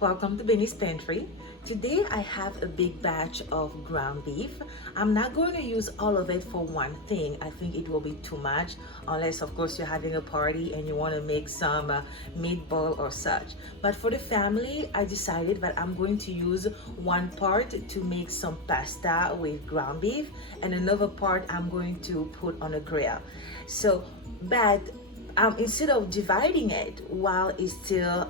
Welcome to Benny's Pantry. Today I have a big batch of ground beef. I'm not going to use all of it for one thing. I think it will be too much unless of course you're having a party and you want to make some meatball or such. But for the family, I decided that I'm going to use one part to make some pasta with ground beef and another part I'm going to put on a grill. But instead of dividing it while it's still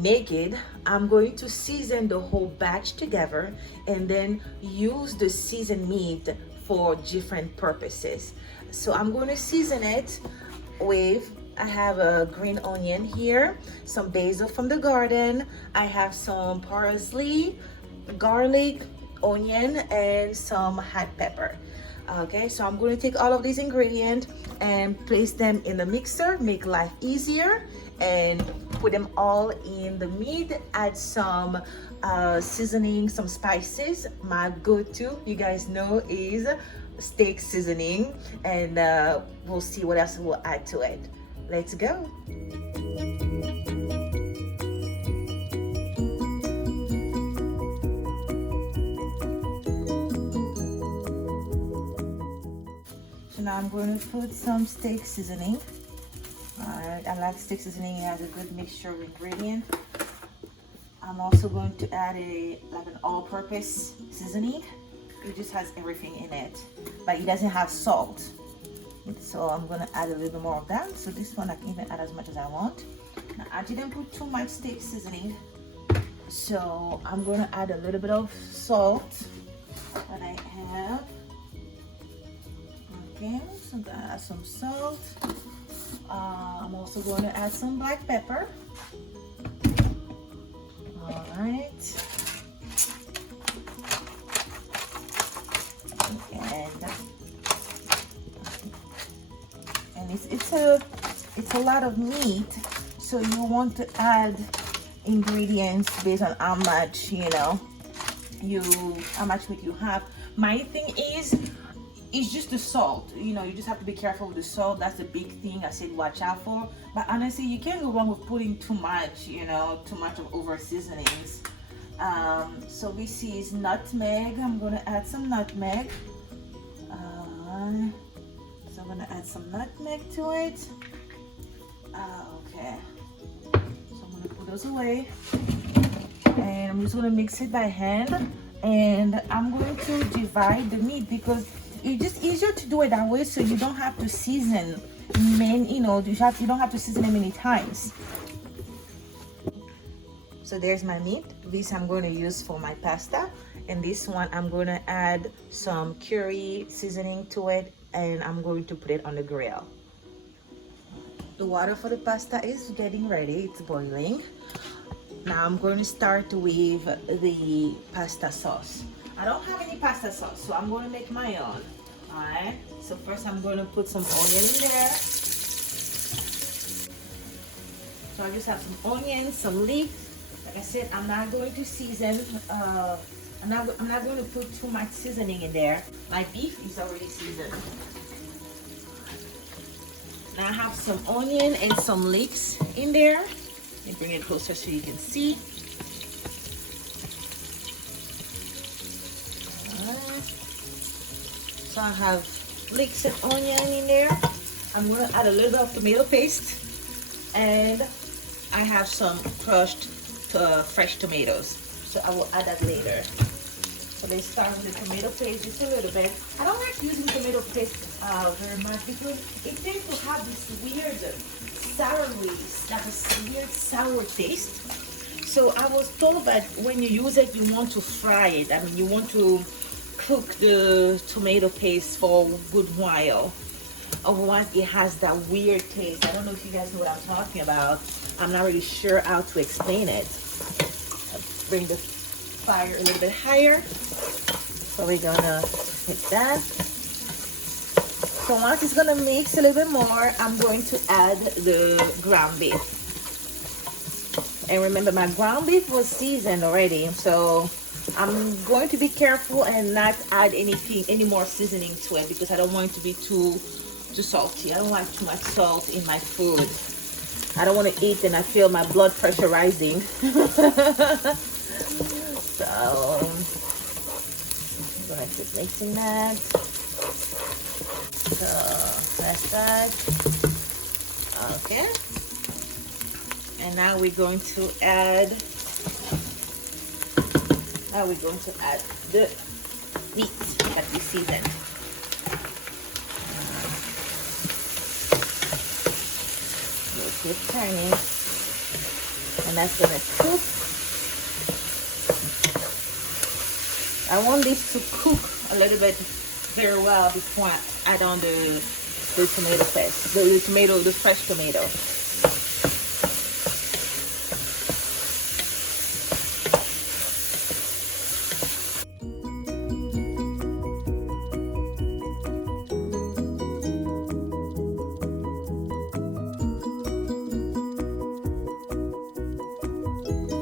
naked, I'm going to season the whole batch together and then use the seasoned meat for different purposes. So I'm going to season it with, I have a green onion here, some basil from the garden, I have some parsley, garlic, onion, and some hot pepper. Okay, so I'm going to take all of these ingredients and place them in the mixer, make life easier, and put them all in the meat. Add some seasoning, some spices. My go-to, you guys know, is steak seasoning, and we'll see what else we'll add to it. Let's go. So now I'm going to put some steak seasoning. Alright, I like steak seasoning. It has a good mixture of ingredients. I'm also going to add an all-purpose seasoning. It just has everything in it, but it doesn't have salt. So I'm going to add a little bit more of that. So this one I can even add as much as I want. Now I didn't put too much steak seasoning, so I'm going to add a little bit of salt that I have. Okay, so I'm going to add some salt. I'm also going to add some black pepper. All right. And it's a lot of meat, so you want to add ingredients based on how much how much meat you have. My thing is, it's just the salt. You just have to be careful with the salt. That's the big thing I said watch out for. But honestly, you can't go wrong with putting too much, too much of over seasonings. So this is nutmeg. I'm gonna add some nutmeg. So I'm gonna add some nutmeg to it. Okay. So I'm gonna put those away. And I'm just gonna mix it by hand. And I'm going to divide the meat because it's just easier to do it that way, so you don't have to season you don't have to season it many times. So there's my meat. This I'm going to use for my pasta, and this one I'm going to add some curry seasoning to it, and I'm going to put it on the grill. The water for the pasta is getting ready. It's boiling. Now I'm going to start with the pasta sauce. I don't have any pasta sauce, so I'm going to make my own. Alright, so first I'm going to put some onion in there. So I just have some onions, some leeks. Like I said, I'm not going to season. I'm not going to put too much seasoning in there. My beef is already seasoned. Now I have some onion and some leeks in there. Let me bring it closer so you can see. So I have leeks and onion in there. I'm going to add a little bit of tomato paste, and I have some crushed fresh tomatoes. So I will add that later. So let's start with the tomato paste just a little bit. I don't like using tomato paste very much because it tends to have this weird weird sour taste. So I was told that when you use it, you want to fry it. I mean, you want to cook the tomato paste for a good while. Otherwise, it has that weird taste. I don't know if you guys know what I'm talking about. I'm not really sure how to explain it. I'll bring the fire a little bit higher. So we're gonna hit that. So once it's gonna mix a little bit more, I'm going to add the ground beef. And remember, my ground beef was seasoned already, so I'm going to be careful and not add any more seasoning to it because I don't want it to be too salty. I don't like too much salt in my food. I don't want to eat and I feel my blood pressure rising. So I'm gonna keep mixing that. So that's that. Okay. And now we're going to add the meat that we seasoned. We'll keep turning, and that's gonna cook. I want this to cook a little bit very well before I add on the tomato paste, the fresh tomato.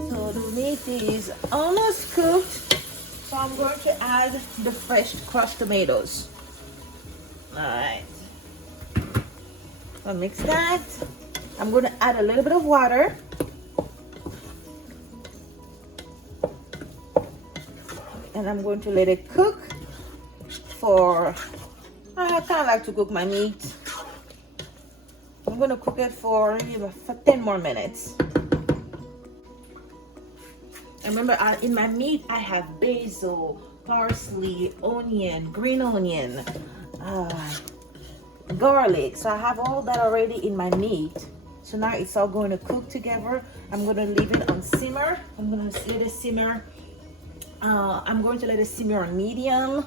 So the meat is almost cooked. So I'm going to add the fresh crushed tomatoes. All right. I'll mix that. I'm going to add a little bit of water. And I'm going to let it cook for, I kind of like to cook my meat. I'm going to cook it for 10 more minutes. And remember, in my meat, I have basil, parsley, onion, green onion, garlic. So I have all that already in my meat. So now it's all going to cook together. I'm going to leave it on simmer. I'm going to let it simmer. I'm going to let it simmer on medium,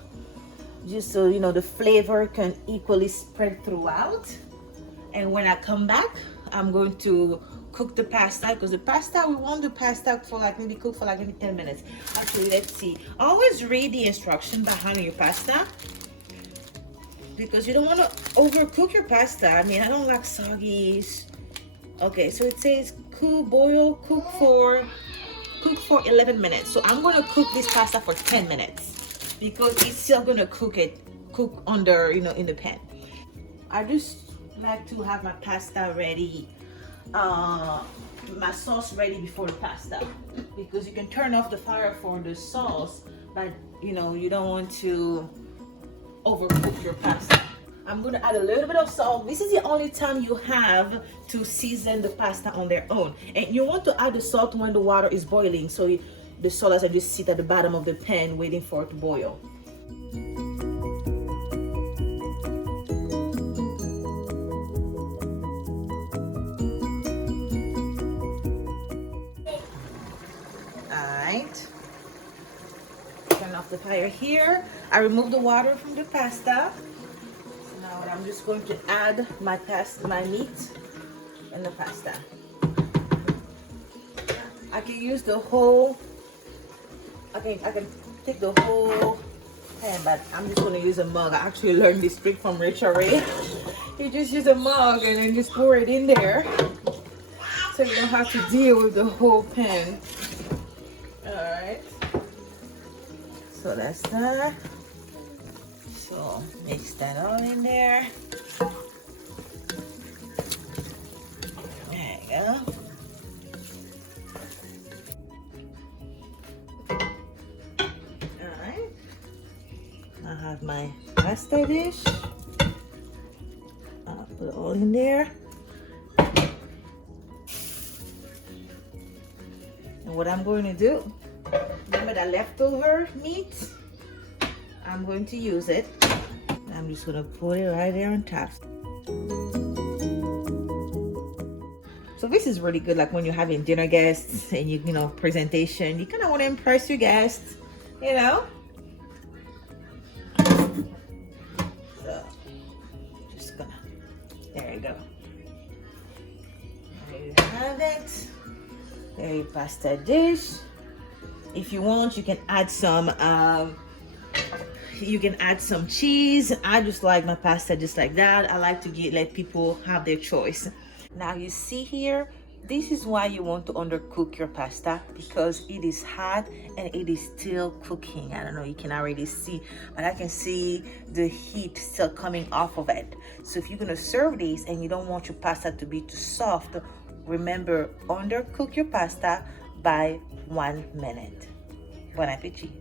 just so you know the flavor can equally spread throughout. And when I come back, I'm going to cook the pasta, because the pasta, we want the pasta for like maybe 10 minutes. Actually, let's see. Always read the instruction behind your pasta, because you don't want to overcook your pasta. I mean, I don't like soggy. Okay, so it says cook for 11 minutes. So I'm going to cook this pasta for 10 minutes because it's still going to cook under, in the pan. I just like to have my pasta ready, my sauce ready before the pasta, because you can turn off the fire for the sauce, but you don't want to overcook your pasta. I'm going to add a little bit of salt. This is the only time you have to season the pasta on their own. And you want to add the salt when the water is boiling, so the salt doesn't just sit at the bottom of the pan waiting for it to boil. Alright. Turn off the fire here. I removed the water from the pasta. Now I'm just going to add my meat and the pasta. I can use the whole, I can take the whole pan, but I'm just going to use a mug. I actually learned this trick from Rachel Ray. You just use a mug and then just pour it in there, so you don't have to deal with the whole pan. Alright. So that's that. So mix that all in there. There you go. Alright. I have my pasta dish. I'll put it all in there. And what I'm going to do, remember that leftover meat? I'm going to use it. I'm just going to put it right there on top. So this is really good, like when you're having dinner guests and you know, presentation, you kind of want to impress your guests, you know. So just gonna, there you go. There you have it. There your pasta dish. If you want, you can add some cheese. I just like my pasta just like that. I like to let people have their choice. Now you see here, this is why you want to undercook your pasta, because it is hot and it is still cooking. I don't know, you can already see, but I can see the heat still coming off of it. So if you're gonna serve this and you don't want your pasta to be too soft, Remember, undercook your pasta by 1 minute. Bon appetit.